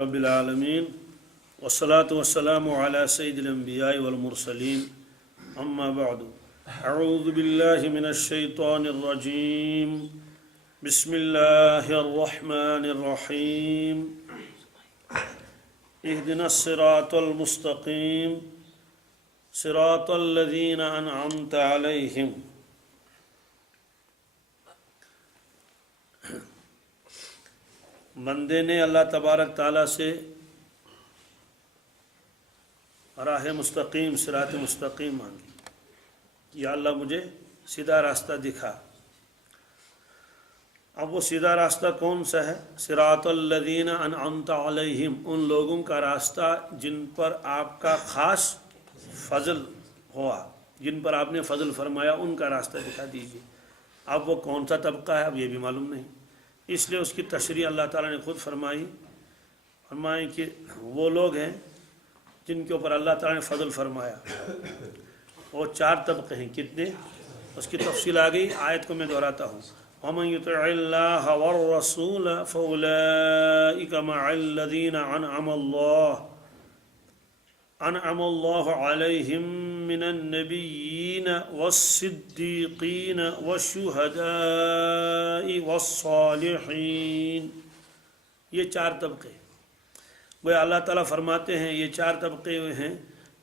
رب العالمین والصلاة والسلام على سید الانبیاء والمرسلین اما بعد اعوذ باللہ من الشیطان الرجیم بسم اللہ الرحمن الرحیم اهدنا الصراط المستقیم صراط الذین انعمت علیہم بندے نے اللہ تبارک تعالیٰ سے راہ مستقیم صراط مستقیم مانگی، یا اللہ مجھے سیدھا راستہ دکھا۔ اب وہ سیدھا راستہ کون سا ہے؟ صراط الذین انعمت علیہم، ان لوگوں کا راستہ جن پر آپ کا خاص فضل ہوا، جن پر آپ نے فضل فرمایا، ان کا راستہ دکھا دیجیے۔ اب وہ کون سا طبقہ ہے اب یہ بھی معلوم نہیں، اس لیے اس کی تشریح اللہ تعالیٰ نے خود فرمائی کہ وہ لوگ ہیں جن کے اوپر اللہ تعالیٰ نے فضل فرمایا۔ وہ چار طبقے ہیں، کتنے؟ اس کی تفصیل آ گئی، آیت کو میں دہراتا ہوں۔ وَمَن يُطِعِ اللَّهَ وَالرَّسُولَ فَأُولَئِكَ مَعَ الَّذِينَ أَنْعَمَ اللَّهُ عَلَيْهِمْ مِنَ النَّبِيِّينَ وَالصِّدِّيقِينَ وَالشُّهَدَاءِ وَالصَّالِحِينَ، یہ چار طبقے وہ اللہ تعالیٰ فرماتے ہیں، یہ چار طبقے ہیں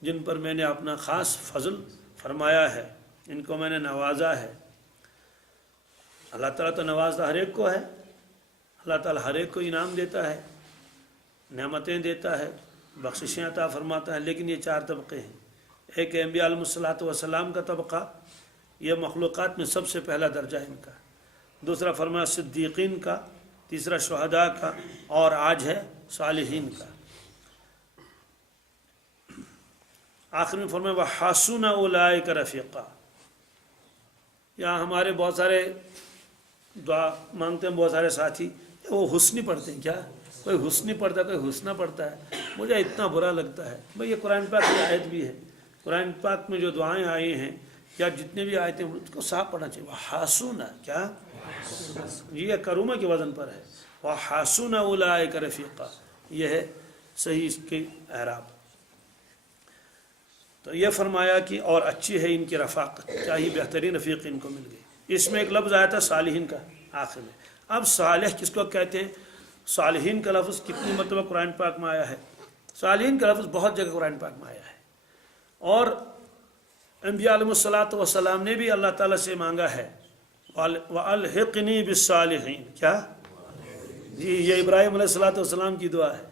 جن پر میں نے اپنا خاص فضل فرمایا ہے، ان کو میں نے نوازا ہے۔ اللہ تعالیٰ تو نوازتا ہر ایک کو ہے، اللہ تعالیٰ ہر ایک کو انعام دیتا ہے، نعمتیں دیتا ہے، بخششیں عطا فرماتا ہے، لیکن یہ چار طبقے ہیں۔ ایک انبیاء علیہ الصلوۃ والسلام کا طبقہ، یہ مخلوقات میں سب سے پہلا درجہ ہے ان کا۔ دوسرا فرمایا صدیقین کا، تیسرا شہداء کا، اور آج ہے صالحین کا۔ آخر میں فرمایا وَحَسُنَ أُولَئِكَ رَفِيقًا۔ یہاں ہمارے بہت سارے دعا مانگتے ہیں بہت سارے ساتھی، وہ حسنی پڑھتے ہیں، کیا کوئی حسنی پڑھتا ہے، کوئی حسنہ پڑھتا ہے، مجھے اتنا برا لگتا ہے۔ بھئی یہ قرآن پاک کی آیت بھی ہے، قرآن پاک میں جو دعائیں آئی ہیں یا جتنے بھی آیتیں اس کو صاف پڑھنا چاہیے۔ وَحَسُنَ، کیا یہ کرومہ کے وزن پر ہے، وَحَسُنَ أُولَئِكَ رَفِيقًا، یہ ہے صحیح اس کے اعراب۔ تو یہ فرمایا کہ اور اچھی ہے ان کی رفاقت، چاہیے بہترین رفیق ان کو مل گئی۔ اس میں ایک لفظ آیا تھا صالحین کا آخر میں۔ اب صالح کس کو کہتے ہیں؟ صالحین کا لفظ کتنی مرتبہ قرآن پاک میں آیا ہے؟ صالحین کا لفظ بہت جگہ قرآن پاک میں آیا ہے، اور انبیاء علیہ الصلوۃ والسلام نے بھی اللہ تعالیٰ سے مانگا ہے وَأَلْحِقْنِي بِالصَّالِحِينَ، کیا جی یہ ابراہیم علیہ الصلوۃ والسلام کی دعا ہے،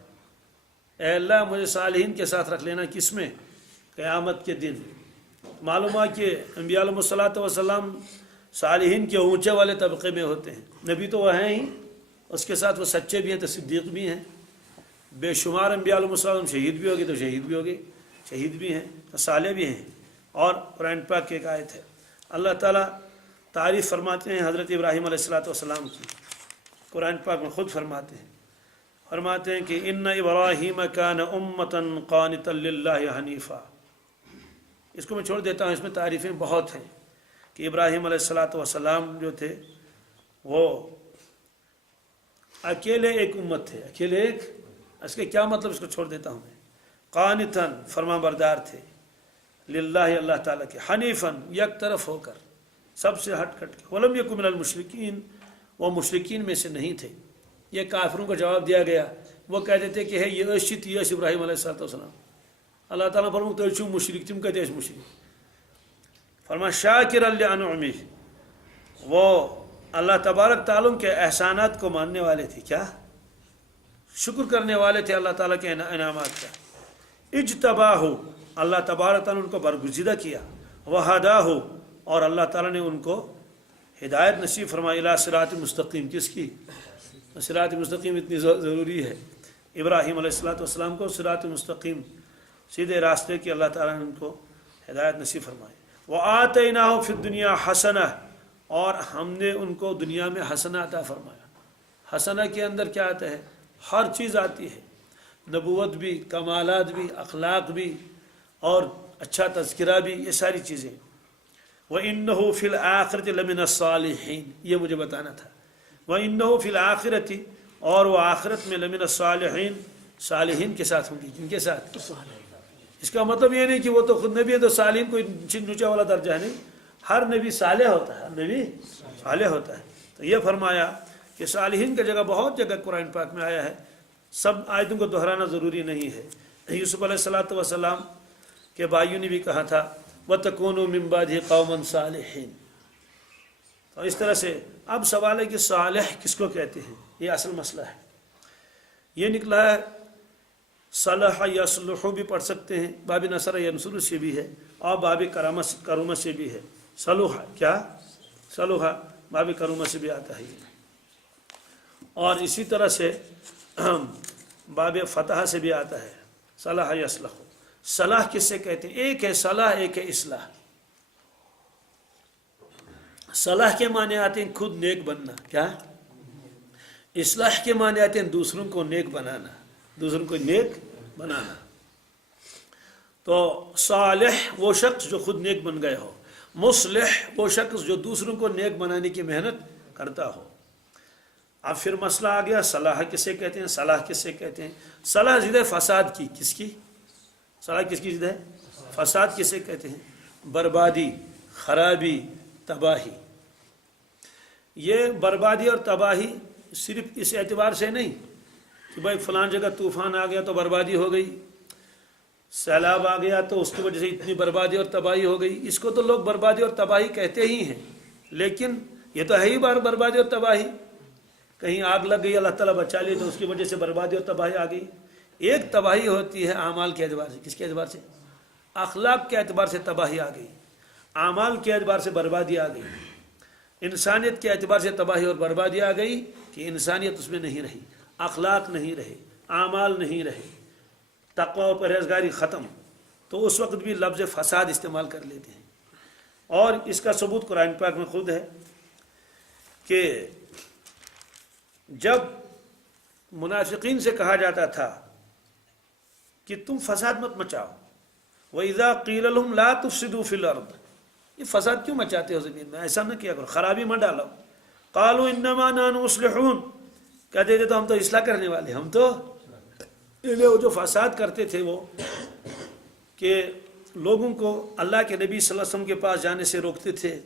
اے اللہ مجھے صالحین کے ساتھ رکھ لینا۔ کس میں؟ قیامت کے دن۔ معلوم ہے کہ انبیاء علیہ الصلوۃ والسلام صالحین کے اونچے والے طبقے میں ہوتے ہیں، نبی تو وہ ہیں ہی، اس کے ساتھ وہ سچے بھی ہیں تو صدیق بھی ہیں، بے شمار انبیاء علیہ السلام شہید بھی ہوگی تو شہید بھی ہوگی، شہید بھی ہیں تو صالح بھی ہیں۔ اور قرآن پاک کی ایک آیت ہے، اللہ تعالیٰ تعریف فرماتے ہیں حضرت ابراہیم علیہ الصلوۃ والسلام کی، قرآن پاک میں خود فرماتے ہیں کہ ان ابراہیم کان امۃ قانتا للہ حنیفا۔ اس کو میں چھوڑ دیتا ہوں، اس میں تعریفیں بہت ہیں کہ ابراہیم علیہ الصلوۃ والسلام جو تھے وہ اکیلے ایک امت تھے، اکیلے ایک، اس کے کیا مطلب، اس کو چھوڑ دیتا ہوں میں۔ قانتاً، فرما بردار تھے، للہ اللہ تعالیٰ کے، حنیفاً یک طرف ہو کر، سب سے ہٹ کٹ کے، ولم یکن من المشرکین، وہ مشرکین میں سے نہیں تھے۔ یہ کافروں کو جواب دیا گیا، وہ کہتے تھے کہ ہے یہ اشت یش ابراہیم علیہ السلام، اللہ تعالیٰ فرمو تو چھو مشرک، تم کہتے ہیں مشرک۔ فرما شاکرا لانعمہ، وہ اللہ تبارک تعالیٰ کے احسانات کو ماننے والے تھے، کیا شکر کرنے والے تھے اللہ تعالیٰ کے انعامات کا۔ اجتباہ، اللہ تبارک تعالیٰ نے ان کو برگزیدہ کیا، وہداہ، اور اللہ تعالیٰ نے ان کو ہدایت نصیب فرمائی، الی صراط مستقیم، کس کی؟ صراط مستقیم اتنی ضروری ہے، ابراہیم علیہ السلام کو صراط مستقیم، سیدھے راستے کی اللہ تعالیٰ نے ان کو ہدایت نصیب فرمائی۔ وآتیناہ فی الدنیا حسنہ، اور ہم نے ان کو دنیا میں حسنہ عطا فرمایا۔ حسنہ کے اندر کیا آتا ہے؟ ہر چیز آتی ہے، نبوت بھی، کمالات بھی، اخلاق بھی، اور اچھا تذکرہ بھی، یہ ساری چیزیں۔ وَإِنَّهُ فِي الْآخِرَةِ لَمِنَ الصَّالِحِينَ، یہ مجھے بتانا تھا۔ وَإِنَّهُ فِي الْآخِرَةِ، اور وہ آخرت میں لمن الصالحین، صالحین کے ساتھ ہوں گی. جن کے ساتھ؟ اس کا مطلب یہ نہیں کہ وہ تو خود نبی ہے تو صالحین کوئی نیچا والا درجہ ہے. نہیں، ہر نبی صالح ہوتا ہے، ہر نبی صالح ہوتا ہے. تو یہ فرمایا کہ صالحین کا جگہ بہت جگہ قرآن پاک میں آیا ہے، سب آیتوں کو دہرانا ضروری نہیں ہے. یوسف علیہ الصلوۃ والسلام کے بھائیوں نے بھی کہا تھا وَتَكُونُوا مِن بَعْدِهِ قَوْمًا صَالِحِينَ. تو اس طرح سے اب سوال ہے کہ صالح کس کو کہتے ہیں، یہ اصل مسئلہ ہے. یہ نکلا ہے صلح یصلح بھی پڑھ سکتے ہیں، باب نصر ینصر سے بھی ہے اور باب کرمہ سے بھی ہے. صلح کیا؟ صلح باب کرمہ سے بھی آتا ہے. اور اسی طرح سے باب فتح سے بھی آتا ہے صلح یصلح. صلاح کس سے کہتے ہیں؟ ایک ہے صلاح، ایک ہے اصلاح. صلاح کے معنی آتے ہیں خود نیک بننا، کیا؟ اصلاح کے معنی آتے ہیں دوسروں کو نیک بنانا، دوسروں کو نیک بنانا. تو صالح وہ شخص جو خود نیک بن گئے ہو، مصلح وہ شخص جو دوسروں کو نیک بنانے کی محنت کرتا ہو. اب پھر مسئلہ آ گیا صلاح کسے کہتے ہیں، صلاح کسے کہتے ہیں. صلاح ضد ہے فساد کی. کس کی؟ صلاح کس کی ضد ہے؟ فساد کسے کہتے ہیں؟ بربادی، خرابی، تباہی. یہ بربادی اور تباہی صرف اس اعتبار سے نہیں کہ بھائی فلان جگہ طوفان آ گیا تو بربادی ہو گئی، سیلاب آ گیا تو اس کی وجہ سے اتنی بربادی اور تباہی ہو گئی. اس کو تو لوگ بربادی اور تباہی کہتے ہی ہیں، لیکن یہ تو ہے ہی بربادی اور تباہی. کہیں آگ لگ گئی، اللہ تعالیٰ بچا لی تو اس کی وجہ سے بربادی اور تباہی آ گئی. ایک تباہی ہوتی ہے اعمال کے اعتبار سے. کس کے اعتبار سے؟ اخلاق کے اعتبار سے تباہی آ گئی، اعمال کے اعتبار سے بربادی آ گئی. انسانیت کے اعتبار سے تباہی اور بربادی آ گئی کہ انسانیت اس میں نہیں رہی، اخلاق نہیں رہے، اعمال نہیں رہے، تقوی اور پرہیزگاری ختم. تو اس وقت بھی لفظ فساد استعمال کر لیتے ہیں. اور اس کا ثبوت قرآن پاک میں خود ہے کہ جب منافقین سے کہا جاتا تھا کہ تم فساد مت مچاؤ، وَإِذَا قِيلَ لَهُمْ لَا تُفْسِدُوا فِي الْأَرْضِ، یہ فساد کیوں مچاتے ہو زمین میں، ایسا نہ کیا کرو، خرابی مت ڈالو. قَالُوا إِنَّمَا نَحْنُ مُصْلِحُونَ، کہتے تھے تو ہم تو اصلاح کرنے والے، ہم تو وہ جو فساد کرتے تھے وہ کہ لوگوں کو اللہ کے نبی صلی اللہ علیہ وسلم کے پاس جانے سے روکتے تھے،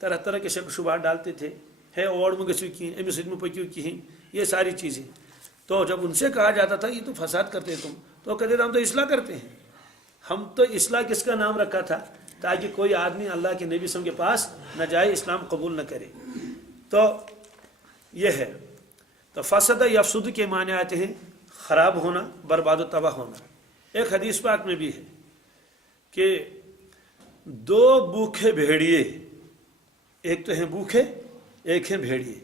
طرح طرح کے شک شبہات ڈالتے تھے، ہے اور میں کسی کی امی سجم پہ کیوں کی، یہ ساری چیزیں. تو جب ان سے کہا جاتا تھا یہ تو فساد کرتے تم، تو کہتے تھے ہم تو اصلاح کرتے ہیں. ہم تو اصلاح کس کا نام رکھا تھا؟ تاکہ کوئی آدمی اللہ کے نبی صلی اللہ علیہ وسلم کے پاس نہ جائے، اسلام قبول نہ کرے. تو یہ ہے. تو فسد یفسد کے معنی آتے ہیں خراب ہونا، برباد و تباہ ہونا. ایک حدیث پاک میں بھی ہے کہ دو بھوکے بھیڑیے، ایک تو ہیں بھوکے، ایک ہیں بھیڑیے،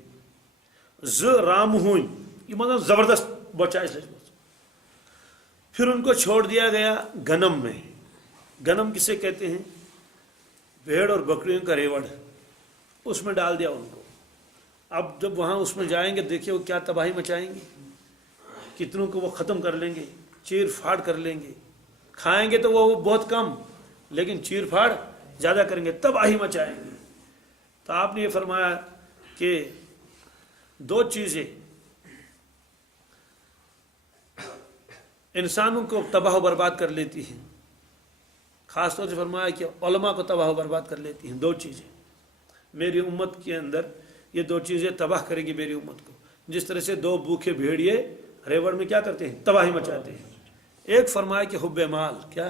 رام ہوئی، یہ مطلب زبردست بچائے سے. پھر ان کو چھوڑ دیا گیا گنم میں. گنم کسے کہتے ہیں؟ بھیڑ اور بکریوں کا ریوڑ، اس میں ڈال دیا ان کو. اب جب وہاں اس میں جائیں گے دیکھیے وہ کیا تباہی مچائیں گے، کتنوں کو وہ ختم کر لیں گے، چیر پھاڑ کر لیں گے. کھائیں گے تو وہ بہت کم، لیکن چیر پھاڑ زیادہ کریں گے، تباہی مچائیں گے. تو آپ نے یہ فرمایا کہ دو چیزیں انسانوں کو تباہ و برباد کر لیتی ہیں، خاص طور سے فرمایا کہ علماء کو تباہ و برباد کر لیتی ہیں. دو چیزیں میری امت کے اندر، یہ دو چیزیں تباہ کرے گی میری امت کو. جس طرح سے دو بھوکے بھیڑیے ریوڑ میں کیا کرتے ہیں؟ تباہی مچاتے ہیں. ایک فرمایا کہ حب مال، کیا؟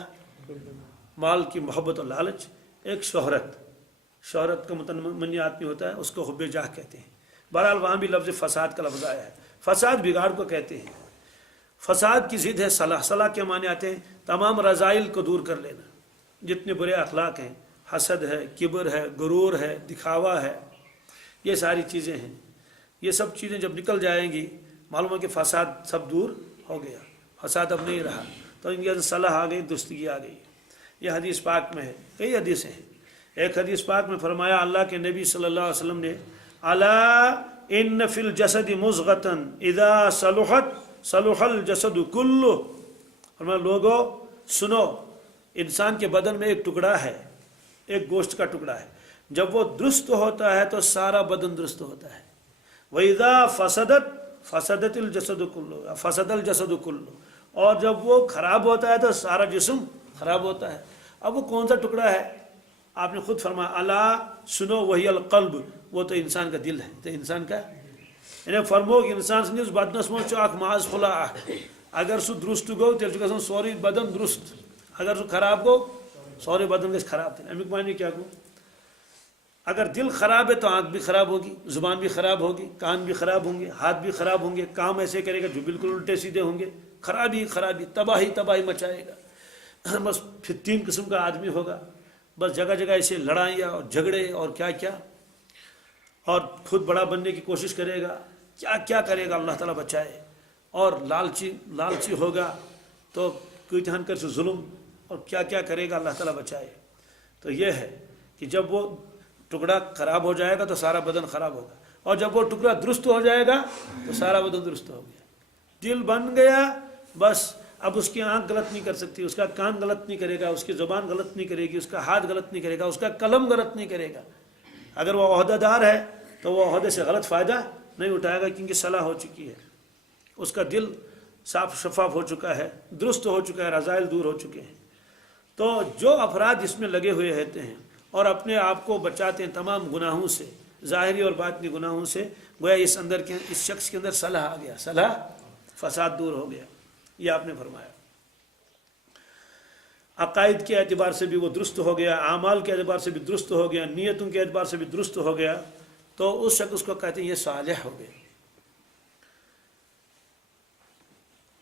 مال کی محبت اور لالچ. ایک شہرت کا متمنی آدمی ہوتا ہے، اس کو حب جاہ کہتے ہیں. بہرحال وہاں بھی لفظ فساد کا لفظ آیا ہے. فساد بگاڑ کو کہتے ہیں. فساد کی ضد ہے صلاح. صلاح کے معنی آتے ہیں تمام رذائل کو دور کر لینا، جتنے برے اخلاق ہیں، حسد ہے، کبر ہے، غرور ہے، دکھاوا ہے، یہ ساری چیزیں ہیں. یہ سب چیزیں جب نکل جائیں گی معلوم ہے کہ فساد سب دور ہو گیا، فساد اب نہیں رہا. تو ان کے صلاح آ گئی، درستگی آ گئی. یہ حدیث پاک میں ہے، کئی حدیثیں ہیں. ایک حدیث پاک میں فرمایا اللہ کے نبی صلی اللہ علیہ وسلم نے الا ان فی الجسد مضغۃ اذا صلحت صلح الجسد کلہ. فرمایا لوگو سنو، انسان کے بدن میں ایک ٹکڑا ہے، ایک گوشت کا ٹکڑا ہے، جب وہ درست ہوتا ہے تو سارا بدن درست ہوتا ہے. وَإِذَا فَسَدَتْ فَسَدَتِ الْجَسَدُ كُلُّهُ فَسَدَ الْجَسَدُ كُلُّهُ. اور جب وہ خراب ہوتا ہے تو سارا جسم خراب ہوتا ہے۔ اب وہ کون سا ٹکڑا ہے؟ آپ نے خود فرمایا اللہ سنو وہی القلب، وہ تو انسان کا دل ہے، تو انسان کا یعنی فرمو کہ انسان سندس بدنس مز ماز پھلا اگر سہ درست گو تیل گھن سوری بدن درست، اگر سہ خراب گو سوری بدن گھس خراب تیل۔ امیک معنی کیا گو؟ اگر دل خراب ہے تو آنکھ بھی خراب ہوگی، زبان بھی خراب ہوگی، کان بھی خراب ہوں گے، ہاتھ بھی خراب ہوں گے، کام ایسے کرے گا جو بالکل الٹے سیدھے ہوں گے، خرابی خرابی، تباہی تباہی مچائے گا۔ بس پھر 3 قسم کا آدمی ہوگا، بس جگہ جگہ ایسے لڑائیاں اور جھگڑے اور کیا کیا، اور خود بڑا بننے کی کوشش کرے گا، کیا کیا کرے گا، اللہ تعالیٰ بچائے۔ اور لالچی ہوگا تو کتہن کر سے ظلم اور کیا کیا کرے گا، اللہ تعالیٰ بچائے۔ تو یہ ہے کہ جب وہ ٹکڑا خراب ہو جائے گا تو سارا بدن خراب ہوگا، اور جب وہ ٹکڑا درست ہو جائے گا تو سارا بدن درست ہو گیا۔ دل بن گیا، بس اب اس کی آنکھ غلط نہیں کر سکتی، اس کا کان غلط نہیں کرے گا، اس کی زبان غلط نہیں کرے گی، اس کا ہاتھ غلط نہیں کرے گا، اس کا قلم غلط نہیں کرے گا۔ اگر وہ عہدہ دار ہے تو وہ عہدے سے غلط فائدہ نہیں اٹھائے گا، کیونکہ صلاح ہو چکی ہے، اس کا دل صاف شفاف ہو چکا ہے، درست ہو چکا ہے، رذائل دور ہو چکے ہیں۔ تو جو افراد اس میں لگے ہوئے رہتے ہیں اور اپنے آپ کو بچاتے ہیں تمام گناہوں سے، ظاہری اور باطنی گناہوں سے، گویا اس شخص کے اندر صلاح آ گیا، صلاح فساد دور ہو گیا، یہ آپ نے فرمایا۔ عقائد کے اعتبار سے بھی وہ درست ہو گیا، اعمال کے اعتبار سے بھی درست ہو گیا، نیتوں کے اعتبار سے بھی درست ہو گیا، تو اس شخص کو کہتے ہیں یہ صالح ہو گیا۔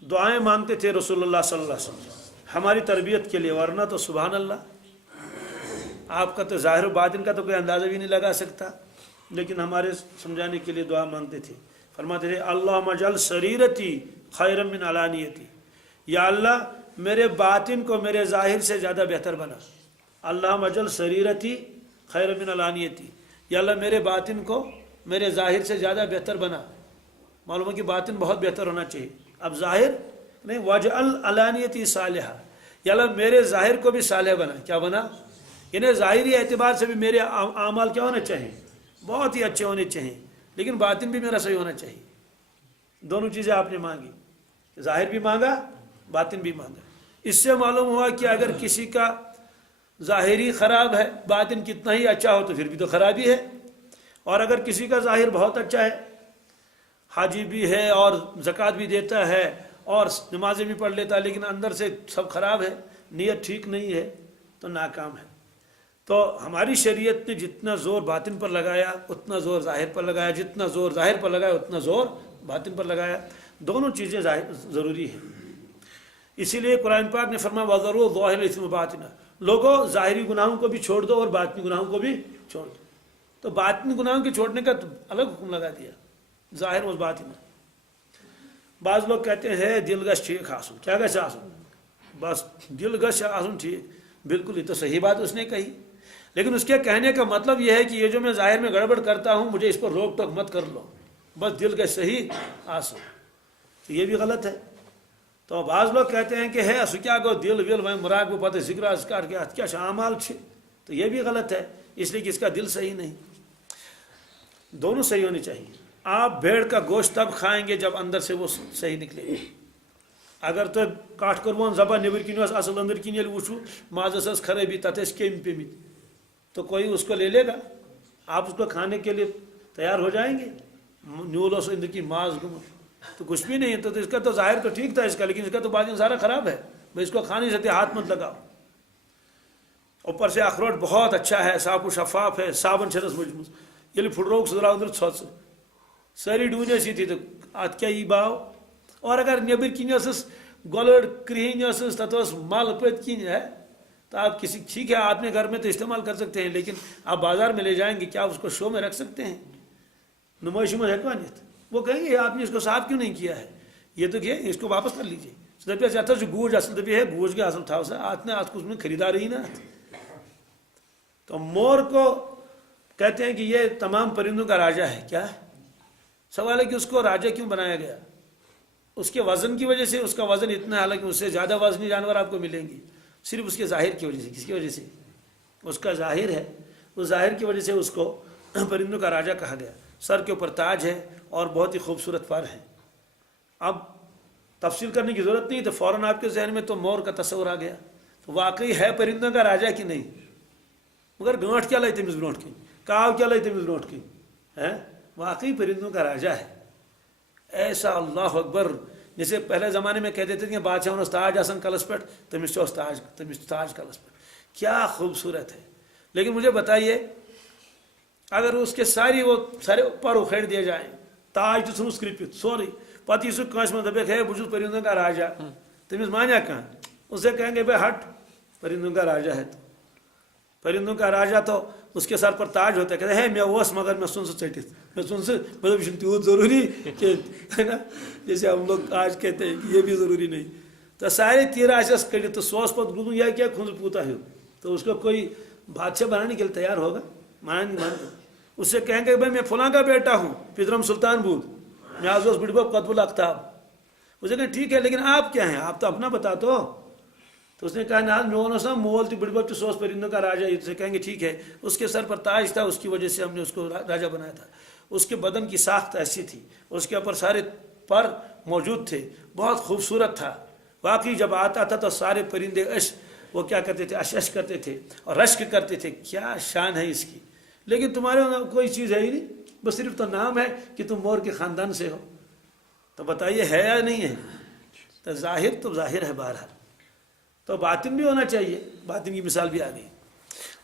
دعائیں مانگتے تھے رسول اللہ صلی اللہ علیہ وسلم ہماری تربیت کے لیے، ورنہ تو سبحان اللہ آپ کا تو ظاہر و باطن کا تو کوئی اندازہ بھی نہیں لگا سکتا، لیکن ہمارے سمجھانے کے لیے دعا مانگتے تھے، فرماتے تھے اللہم اجعل سریرتی خیرا من علانیتی، یا اللہ میرے باطن کو میرے ظاہر سے زیادہ بہتر بنا۔ اللہم اجعل سریرتی خیرا من علانیتی، یا اللہ میرے باطن کو میرے ظاہر سے زیادہ بہتر بنا۔ معلوم ہے کہ باطن بہت بہتر ہونا چاہیے، اب ظاہر نہیں، واجعل علانیتی صالحہ، یا اللہ میرے ظاہر کو بھی صالح بنا۔ کیا بنا؟ یعنی ظاہری اعتبار سے بھی میرے اعمال کیا ہونے چاہیے؟ بہت ہی اچھے ہونے چاہیے، لیکن باطن بھی میرا صحیح ہونا چاہیے۔ دونوں چیزیں آپ نے مانگی، ظاہر بھی مانگا، باطن بھی مانگا۔ اس سے معلوم ہوا کہ اگر کسی کا ظاہری خراب ہے، باطن کتنا ہی اچھا ہو تو پھر بھی تو خرابی ہے، اور اگر کسی کا ظاہر بہت اچھا ہے، حاجی بھی ہے اور زکوٰۃ بھی دیتا ہے اور نمازیں بھی پڑھ لیتا ہے، لیکن اندر سے سب خراب ہے، نیت ٹھیک نہیں ہے، تو ناکام ہے۔ تو ہماری شریعت نے جتنا زور باطن پر لگایا اتنا زور ظاہر پر لگایا، جتنا زور ظاہر پر لگایا اتنا زور باطن پر لگایا، دونوں چیزیں ضروری ہیں۔ اسی لیے قرآن پاک نے فرمایا وَذَرُوا ظَاهِرَ الْإِثْمِ وَبَاطِنَهُ، لوگوں ظاہری گناہوں کو بھی چھوڑ دو اور باطنی گناہوں کو بھی چھوڑ دو۔ تو باطنی گناہوں کے چھوڑنے کا تو الگ حکم لگا دیا، ظاہر و باطن۔ بعض لوگ کہتے ہیں دل گش ٹھیک آسن، کیا گش آسن؟ بس دل گش آسن ٹھیک، بالکل یہ تو صحیح بات اس نے کہی، لیکن اس کے کہنے کا مطلب یہ ہے کہ یہ جو میں ظاہر میں گڑبڑ کرتا ہوں مجھے اس پر روک ٹوک مت کر لو، بس دل گش صحیح آسن، تو یہ بھی غلط ہے۔ تو بعض لوگ کہتے ہیں کہ ہے اس کیا گو دل ویل میں مراقبہ پتہ ذکر اذکار کیا اعمال چھ، تو یہ بھی غلط ہے، اس لیے کہ اس کا دل صحیح نہیں۔ دونوں صحیح ہونے چاہیے۔ آپ بھیڑ کا گوشت تب کھائیں گے جب اندر سے وہ صحیح نکلے گا۔ اگر تو کاٹ کرون زبان نیبر کن اصل اندر کن یل وچھو مازس اس خرابی تتھ کیم پیمت، تو کوئی اس کو لے لے گا؟ آپ اس کو کھانے کے لیے تیار ہو جائیں گے؟ نیول اس اندر کی ماز گمت تو کچھ بھی نہیں ہے، تو اس کا تو ظاہر تو ٹھیک تھا اس کا، لیکن اس کا تو باطن سارا خراب ہے، بھائی اس کو کھا نہیں سکتے، ہاتھ مت لگاؤ۔ اوپر سے اخروٹ بہت اچھا ہے، صاف و شفاف ہے، صابن چھرس مجمس یل پھٹروک سہ درا ادھر ژھۄژ ساری ڈونے سی تھی، تو ات کیا یہ باو؟ اور اگر نیبر کن گولڑ کرہین تک مل پت کن ہے تو آپ کسی ٹھیک ہے آپ نے گھر میں تو استعمال کر سکتے ہیں، لیکن آپ بازار میں لے جائیں گے، کیا اس کو شو میں رکھ سکتے ہیں؟ نمائش میں ہیکوان یت وہ کہیں گے آپ نے اس کو صاف کیوں نہیں کیا ہے، یہ تو کیا اس کو واپس کر لیجیے۔ دپیس ات گوج اصل دپی ہے گوج کے اصل تھا سا آت نے آج کو اس میں خریدار ہی نا۔ تو مور کو کہتے ہیں کہ یہ تمام پرندوں کا راجا ہے، کیا ہے؟ سوال ہے کہ اس کو راجا کیوں بنایا گیا؟ اس کے وزن کی وجہ سے، اس کا وزن اتنا ہے، حالانکہ اس سے زیادہ وزنی جانور آپ کو ملیں گے، صرف اس کے ظاہر کی وجہ سے۔ کس کی وجہ سے؟ اس کا ظاہر ہے، اس ظاہر کی وجہ سے اس کو پرندوں کا راجا کہا گیا۔ سر کے اوپر تاج ہے اور بہت ہی خوبصورت پر ہے۔ اب تفصیل کرنے کی ضرورت نہیں، تو فوراً آپ کے ذہن میں تو مور کا تصور آ گیا. تو واقعی ہے پرندوں کا راجا کہ نہیں؟ مگر گانٹ کیا لائی تمس برونٹ کن، کاو کیا لائی تمس برونٹ کن، ہے واقعی پرندوں کا راجا ہے. ایسا اللہ اکبر. جیسے پہلے زمانے میں کہتے تھے کہ بادشاہ تاج آسن کلس پہ، تمس تاج کلس پہ. کیا خوبصورت ہے. لیکن مجھے بتائیے اگر اس کے وہ سارے پر اکھیڑ دیے جائیں، تاج تو ثھنس کرپت سورے، پتہ یہ سو کنس میں دپیک ہے بہ چھس پرندوں کا راجا، تمس مانیا کہاں؟ اسے کہیں گے بھائی ہٹ، پرندوں کا راجا ہے. تو پرندوں کا راجا تو اس کے سر پر تاج ہوتا ہے. کہتے ہیں میں اوس مگر میں سن سہ ٹھٹت، میں سن سہ مطلب یہ تیوت ضروری کہ ہے نا، جیسے ہم لوگ آج کہتے ہیں کہ یہ بھی ضروری نہیں. تو سارے تیر آس کڑت تو سوس پہ گزن یا کیا کھنز پوتا ہو، تو اس کو کوئی بادشاہ بنانے کے لیے تیار ہوگا؟ مانتا. اس سے کہیں گے بھائی میں فلاں کا بیٹا ہوں، پدرم سلطان بود، میں آج بڑی بب قطب الاقطاب. اسے کہیں ٹھیک ہے لیکن آپ کیا ہیں، آپ تو اپنا بتا. تو اس نے کہا نا میون سا مول تو بڑی بب تو سوس پرندوں کا راجا. اسے کہیں گے ٹھیک ہے. اس کے سر پر تاج تھا، اس کی وجہ سے ہم نے اس کو راجا بنایا تھا. اس کے بدن کی ساخت ایسی تھی، اس کے اوپر سارے پر موجود تھے، بہت خوبصورت تھا. واقعی جب آتا تھا تو سارے پرندے وہ کیا کرتے تھے، اش کرتے تھے اور رشک کرتے تھے. کیا شان ہے اس کی. لیکن تمہارے کوئی چیز ہے ہی نہیں، بس صرف تو نام ہے کہ تم مور کے خاندان سے ہو. تو بتائیے ہے یا نہیں ہے؟ تو ظاہر ہے بہرحال. تو باطن بھی ہونا چاہیے. باطن کی مثال بھی آ گئی.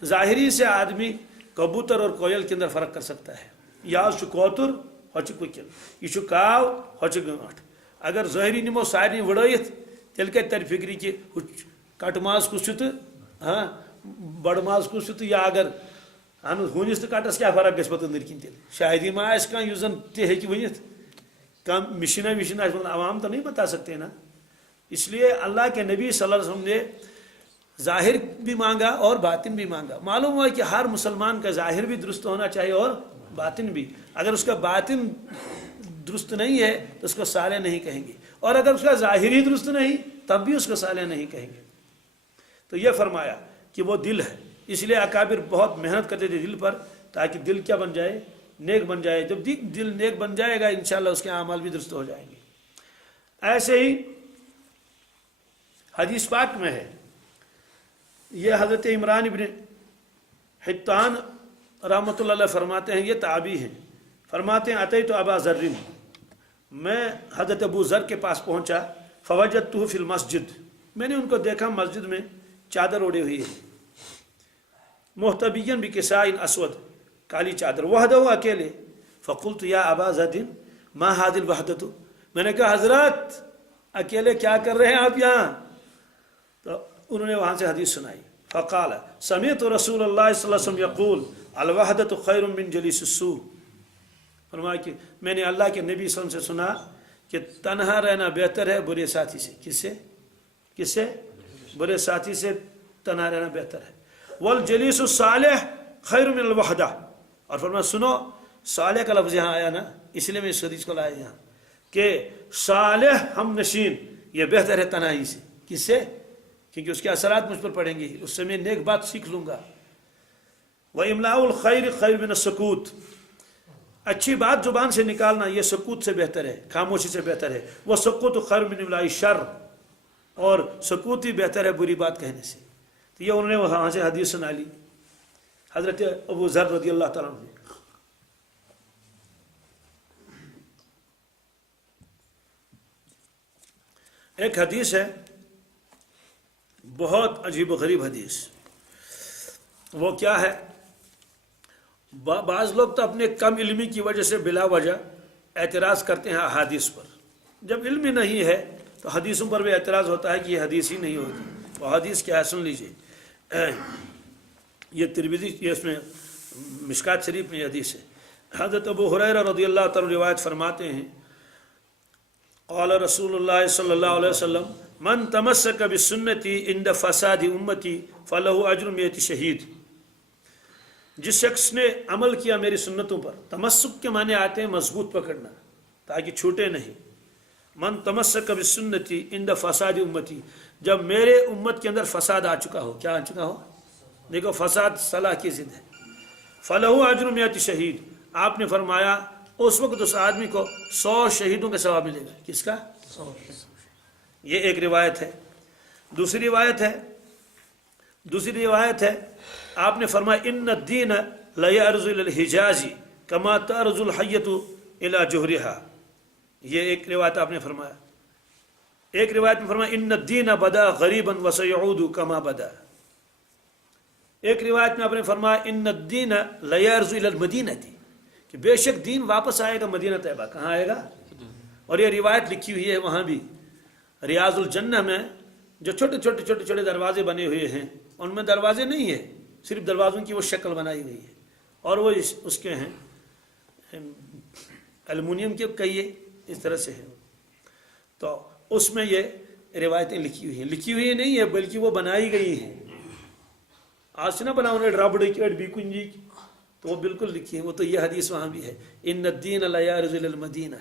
ظاہری سے آدمی کبوتر اور کوئل کے اندر فرق کر سکتا ہے. یا کوتر ہوچ ککل، یہ کاو ہوچ گانٹ. اگر ظاہری نمو سارے وڑیت تیل کتہ تر فکری کہ کٹ ماز کس تو ہاں بڑ ماز کس تو، یا اگر ہونس تو کٹس کیا فرق گھس پتہ أندر کن تیل. شاید یہ ما آس کھانا یس زن تہ ہیکہ ونتھ، کم مشینہ آس، عوام تو نہیں بتا سکتے نا. اس لیے اللہ کے نبی صلی اللہ علیہ وسلم نے ظاہر بھی مانگا اور باطن بھی مانگا. معلوم ہوا کہ ہر مسلمان کا ظاہر بھی درست ہونا چاہیے اور باطن بھی. اگر اس کا باطن درست نہیں ہے تو اس کو صالح نہیں کہیں گے، اور اگر اس کا ظاہر ہی درست نہیں تب بھی اس کو صالح نہیں کہیں گے. تو یہ فرمایا کہ وہ دل ہے. اس لیے اکابر بہت محنت کرتے تھے دل پر، تاکہ دل کیا بن جائے، نیک بن جائے. جب دل نیک بن جائے گا انشاءاللہ اس کے اعمال بھی درست ہو جائیں گے. ایسے ہی حدیث پاک میں ہے، یہ حضرت عمران ابن حطان رحمۃ اللہ علیہ فرماتے ہیں، یہ تابعی ہیں. فرماتے ہیں اتیت ابا ذر، میں حضرت ابو ذر کے پاس پہنچا. فوجدتہ فی المسجد، میں نے ان کو دیکھا مسجد میں چادر اوڑے ہوئی ہے. محتبیاً بکساء اسود، کالی چادر، وحدہ، اکیلے. فقلت یا ابا ذر ما هذه الوحدۃ، میں نے کہا حضرت اکیلے کیا کر رہے ہیں آپ یہاں؟ تو انہوں نے وہاں سے حدیث سنائی. فقال سمعت رسول اللہ صلی اللہ علیہ وسلم یقول الوحدۃ خیر من جلیس السوء. فرمایا کہ میں نے اللہ کے نبی صلی اللہ علیہ وسلم سے سنا کہ تنہا رہنا بہتر ہے برے ساتھی سے. کس سے؟ برے ساتھی سے تنہا رہنا بہتر ہے. والجلیس الصالح خیر من الوحدہ. اور فرمایا سنو، صالح کا لفظ یہاں آیا نا، اس لیے میں اس حدیث کو لایا یہاں کہ صالح ہم نشین یہ بہتر ہے تنہائی سے. کس سے؟ کیونکہ اس کے اثرات مجھ پر پڑیں گے، اس سے میں نیک بات سیکھ لوں گا. وَإِمْلَاءُ الْخَيْرِ خَيْرٌ مِنَ السُّكُوتِ، اچھی بات زبان سے نکالنا یہ سکوت سے بہتر ہے، خاموشی سے بہتر ہے. وَالسُّكُوتُ خَيْرٌ مِنْ إِمْلَاءِ الشَّرِّ، اور سکوت ہی بہتر ہے بری بات کہنے سے. تو یہ انہوں نے وہاں سے حدیث سنا لی حضرت ابو ذر رضی اللہ تعالیٰ عنہ. ایک حدیث ہے بہت عجیب و غریب حدیث. وہ کیا ہے؟ بعض لوگ تو اپنے کم علمی کی وجہ سے بلا وجہ اعتراض کرتے ہیں احادیث پر. جب علم ہی نہیں ہے تو حدیثوں پر بھی اعتراض ہوتا ہے کہ یہ حدیث ہی نہیں ہوتی. وہ حدیث کیا ہے سن لیجیے. یہ ترمذی، یہ اس میں مشکات شریف میں یہ حدیث ہے. حضرت ابو ہریرہ رضی اللہ تعالیٰ روایت فرماتے ہیں قال رسول اللہ صلی اللہ علیہ وسلم من تمسک بسنتی عند فساد امتی فلہ اجر 100 شہید. جس شخص نے عمل کیا میری سنتوں پر، تمسک کے معنی آتے ہیں مضبوط پکڑنا تاکہ چھوٹے نہیں. من تمسک بسنتی عند فساد امتی، جب میرے امت کے اندر فساد آ چکا ہو. کیا آ چکا ہو؟ دیکھو فساد صلاح کی ضد ہے. فلہ اجر 100 شہید، آپ نے فرمایا اس وقت اس آدمی کو 100 شہیدوں کا ثواب ملے گا. کس کا؟ یہ ایک روایت ہے. دوسری روایت ہے آپ نے فرمایا ان الدین لا يرز الى الحجاز كما ترز الحیۃ الى جوہرها. یہ ایک روایت آپ نے فرمایا. ایک روایت میں فرمایا ان الدین بدا غریبا وسيعود كما بدا. ایک روایت میں آپ نے فرمایا ان الدین لا يرز الى المدینہ، کہ بے شک دین واپس آئے گا مدینہ طیبہ. کہاں آئے گا؟ اور یہ روایت لکھی ہوئی ہے وہاں بھی ریاض الجنہ میں، جو چھوٹے دروازے بنے ہوئے ہیں ان میں دروازے نہیں ہیں، صرف دروازوں کی وہ شکل بنائی گئی ہے اور وہ اس کے ہیں ایلومینیم کے کئیے اس طرح سے ہیں. تو اس میں یہ روایتیں لکھی ہوئی نہیں ہے بلکہ وہ بنائی گئی ہیں. آج سے نہ بنا انہیں ڈرابڑے کی اڈبی کنجی کی، تو وہ بالکل لکھی ہے. وہ تو یہ حدیث وہاں بھی ہے ان الدین لا يرز الى المدینہ،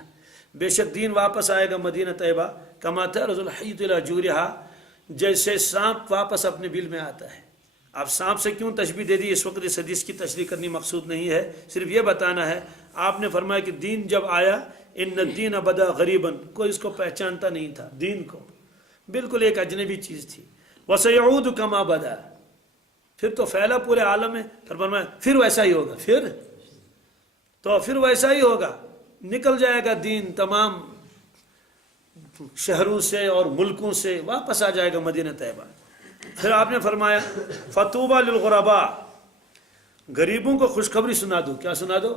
بے شک دین واپس آئے گا مدینہ طیبہ کما ترز الحیۃ الى جوہرها، جیسے سانپ واپس اپنے بل میں آتا ہے. اب سانپ سے کیوں تشبیہ دے دی؟ اس وقت اس حدیث کی تشریح کرنی مقصود نہیں ہے، صرف یہ بتانا ہے. آپ نے فرمایا کہ دین جب آیا ان الدین بدا غریبا، کوئی اس کو پہچانتا نہیں تھا، دین کو بالکل ایک اجنبی چیز تھی. وسيعود كما بدا، پھر تو پھیلا پورے عالم میں. پھر ویسا ہی ہوگا، پھر ویسا ہی ہوگا، نکل جائے گا دین تمام شہروں سے اور ملکوں سے، واپس آ جائے گا مدینہ طیبہ. پھر آپ نے فرمایا فطوبى للغرباء، غریبوں کو خوشخبری سنا دو. کیا سنا دو؟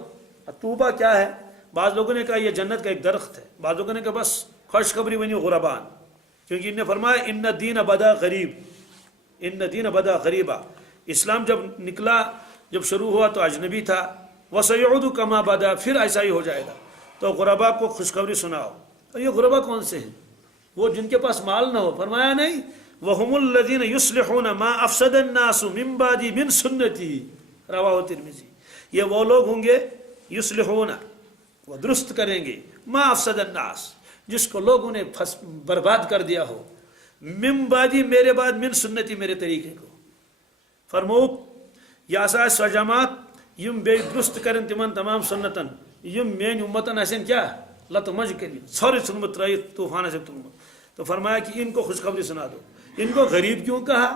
طوبہ کیا ہے؟ بعض لوگوں نے کہا یہ جنت کا ایک درخت ہے، بعض لوگوں نے کہا بس خوشخبری بنی غربان، کیونکہ انہوں نے فرمایا ان الدین بدا غریب، ان الدین بدا غریبا. اسلام جب نکلا، جب شروع ہوا تو اجنبی تھا. وسيعود كما بدا، پھر ایسا ہی ہو جائے گا. تو غربا کو خوشخبری سناؤ. اور یہ غربا کون سے ہیں؟ وہ جن کے پاس مال نہ ہو. فرمایا نہیں وهم الذين يصلحون ما افسد الناس من بعد من سنتی، رواه ترمذی. یہ وہ لوگ ہوں گے یصلحون، وہ درست کریں گے، ما افسد الناس، جس کو لوگوں نے برباد کر دیا ہو، من بعد، میرے بعد، من سنتی، میرے طریقے کو. فرمو یا سا سجامات یم بے درست کرن تمن تمام سنتن یم مین امتن آسن کیا لت مج کری سوری سنمت رائی طوفان سے تلمت. تو فرمایا کہ ان کو خوشخبری سنا دو. ان کو غریب کیوں کہا؟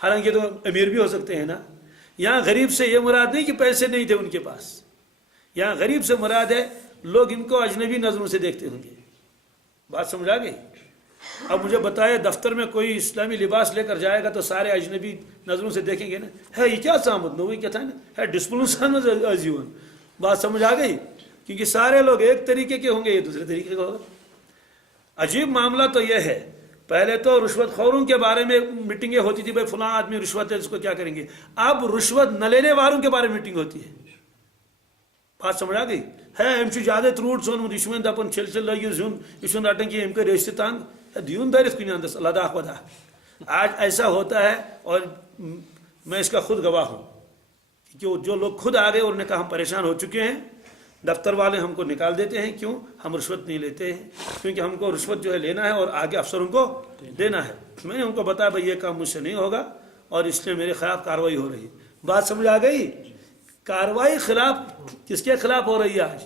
حالانکہ تو امیر بھی ہو سکتے ہیں نا. یہاں غریب سے یہ مراد نہیں کہ پیسے نہیں تھے ان کے پاس، یہاں غریب سے مراد ہے لوگ ان کو اجنبی نظروں سے دیکھتے ہوں گے. بات سمجھا گئی؟ اب مجھے بتائے دفتر میں کوئی اسلامی لباس لے کر جائے گا تو سارے اجنبی نظروں سے دیکھیں گے نا، ہے یہ کیا سامت نو کیا تھا نا، ہے ڈسپلن سامت عزیون. بات سمجھ آ گئی؟ کیونکہ سارے لوگ ایک طریقے کے ہوں گے، یہ دوسرے طریقے کا ہوگا. عجیب معاملہ تو یہ ہے، پہلے تو رشوت خوروں کے بارے میں میٹنگیں ہوتی تھی، بھائی فلاں آدمی رشوت ہے اس کو کیا کریں گے. اب رشوت نہ لینے والوں کے بارے میں میٹنگ ہوتی ہے. بات سمجھ آ گئی؟ ہے ام زیادہ تروٹ سونمت یہ دپان چھل لگو زیون یہ رٹان کہ ام کر ریشتہ تنگ دیون دارت کن اندس لداخ وداخ. آج ایسا ہوتا ہے اور میں اس کا خود گواہ ہوں کہ جو لوگ خود آ گئے اور نے کہا ہم پریشان ہو چکے ہیں، دفتر والے ہم کو نکال دیتے ہیں. کیوں؟ ہم رشوت نہیں لیتے ہیں، کیونکہ ہم کو رشوت جو ہے لینا ہے اور آگے افسروں کو دینا ہے. میں نے ان کو بتایا بھائی یہ کام مجھ سے نہیں ہوگا اور اس لیے میرے خلاف کارروائی ہو رہی ہے. بات سمجھ آ گئی؟ کارروائی خلاف کس کے خلاف ہو رہی ہے؟ آج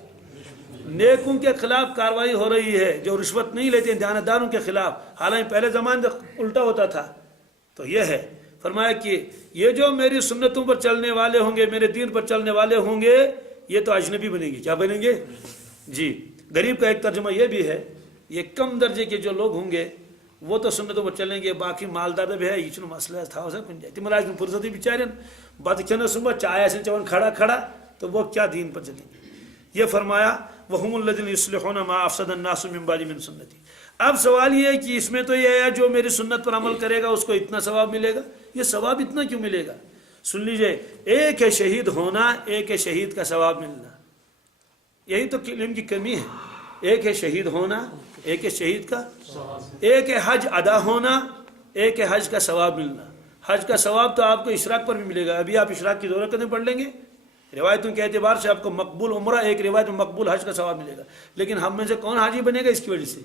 نیکوں کے خلاف کارروائی ہو رہی ہے، جو رشوت نہیں لیتے ہیں، دیانتداروں کے خلاف. حالانکہ پہلے زمانے میں الٹا ہوتا تھا. تو یہ ہے فرمایا کہ یہ جو میری سنتوں پر چلنے والے ہوں گے، میرے دین پر چلنے والے ہوں گے، یہ تو اجنبی بنیں گے. کیا بنیں گے؟ جی. غریب کا ایک ترجمہ یہ بھی ہے، یہ کم درجے کے جو لوگ ہوں گے وہ تو سنتوں پر چلیں گے، باقی مالدار بھی ہے. یہ مسئلہ تھا کن جائے تم آج فرصتی بیچارن بت کھانا صبح چائے سے چون کھڑا تو وہ کیا دین پر چلیں گے. یہ فرمایا وهم الذين يصلحون ما افسد الناس من بعد من سنتی. اب سوال یہ ہے کہ اس میں تو یہ ہے جو میری سنت پر عمل کرے گا اس کو اتنا ثواب ملے گا. یہ ثواب اتنا کیوں ملے گا؟ سن لیجئے، ایک ہے شہید ہونا، ایک ہے شہید کا ثواب ملنا. یہی تو علم کی کمی ہے. ایک ہے شہید ہونا، ایک ہے شہید کا، ایک ہے حج ادا ہونا، ایک ہے حج کا ثواب ملنا. حج کا ثواب تو آپ کو اشراق پر بھی ملے گا. ابھی آپ اشراق کی دورہ کرنے پڑھ لیں گے، روایتوں کے اعتبار سے آپ کو مقبول عمرہ، ایک روایت میں مقبول حج کا ثواب ملے گا. لیکن ہم میں سے کون حاجی بنے گا اس کی وجہ سے؟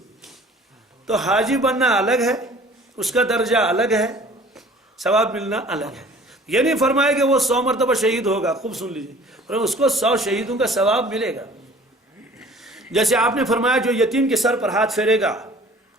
تو حاجی بننا الگ ہے، اس کا درجہ الگ ہے، ثواب ملنا الگ ہے. یہ نہیں فرمایا کہ وہ 100 مرتبہ شہید ہوگا. خوب سن لیجیے، اس کو 100 شہیدوں کا ثواب ملے گا. جیسے آپ نے فرمایا جو یتیم کے سر پر ہاتھ پھیرے گا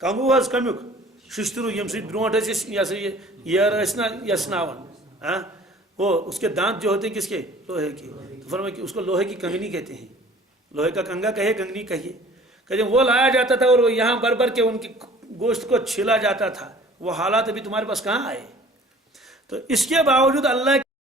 کنگو حض کمیک ششترو یم سی برونٹ یہ سا یہ نا یسناون وہ اس کے دانت جو ہوتے ہیں کس کے؟ لوہے کے. تو فرمایا کہ اس کو لوہے کی کنگنی کہتے ہیں. لوہے کا کنگا کہے کنگنی کہیے. کہ جب وہ لایا جاتا تھا اور وہ یہاں بر بر کے ان کی گوشت کو چھیلا جاتا تھا, وہ حالات ابھی تمہارے پاس کہاں آئے؟ تو اس کے باوجود اللہ